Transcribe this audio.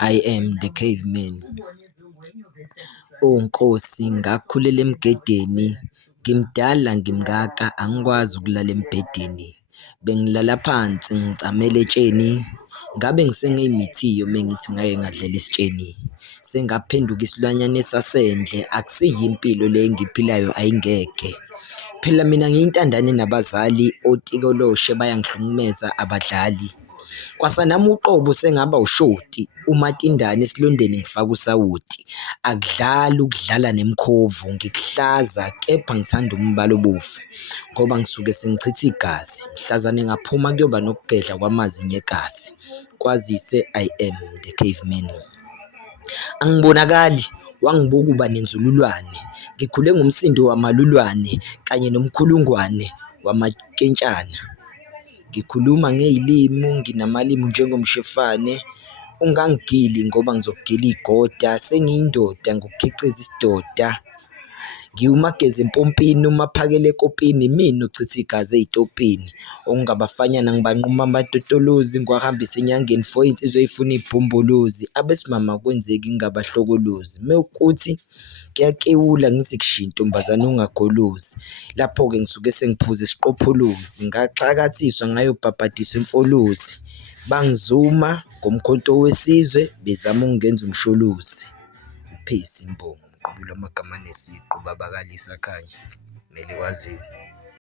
I am the caveman. Oh Nkosi, ngakhulela emgedeni, ngimdala ngimngaka angikwazi ukulala embhedeni. Bengilala phansi ngicamela etsheni, ngabe ngisengimithiyo mengithi ngake ngadlela esitsheni. Sengaphenduka isilwanyana sasendle, akusiyo impilo le engiyiphilayo ayingeke. Phela mina ngiyintandane nabazali, otikoloshe bayangihlukumeza abadlali. Kwasanami uqobo sengaba ushoti, umatindane esilondeni ngifaka usawoti. Akudlali ukudlala nemikhovu, ngikuhlaza kepha ngithanda umbala obovu. Ngoba ngisuke sengichitha igazi, mhlazane ngaphuma kuyoba nokugedla kwamazinyekazi. Kwazise I am the caveman. Angibonakali, wangibuka uba nenzululwane. Ngikhule ngumsindo wamalulwane kanye nomkhulungwane wamakentshana. Ngikhuluma ngezilimu, nginamalimu njengomshefane. Ungangigili ngoba ngizokugila igoda, sengiyindoda ngokukhiqiza isidoda. Ngiwumageza empompini, umaphakela ekopini, imina ochitha igazi ey'topini. Okungabafanyana ngibanquma amatotolozi, ngiwahambise enyangeni for iy'nsizwa ey'funa ibhumbuluzi. Abesimama kwenzeki ngingabahlokolozi, mekuthi ngiyakewula ngithi kusha intombazane ungagolozi. Lapho-ke ngisuke sengiphuza isiqophuluzi, ngaxakathiswa ngayobhabhadiswa imfolozi. Bangizuma ngomkhonto wesizwe, bezama ukungenza umsholozi. Uphesi Imbongi, umqhubi wamagama anesiqu, baba kaLisa Khanya, kumele kwaziwe.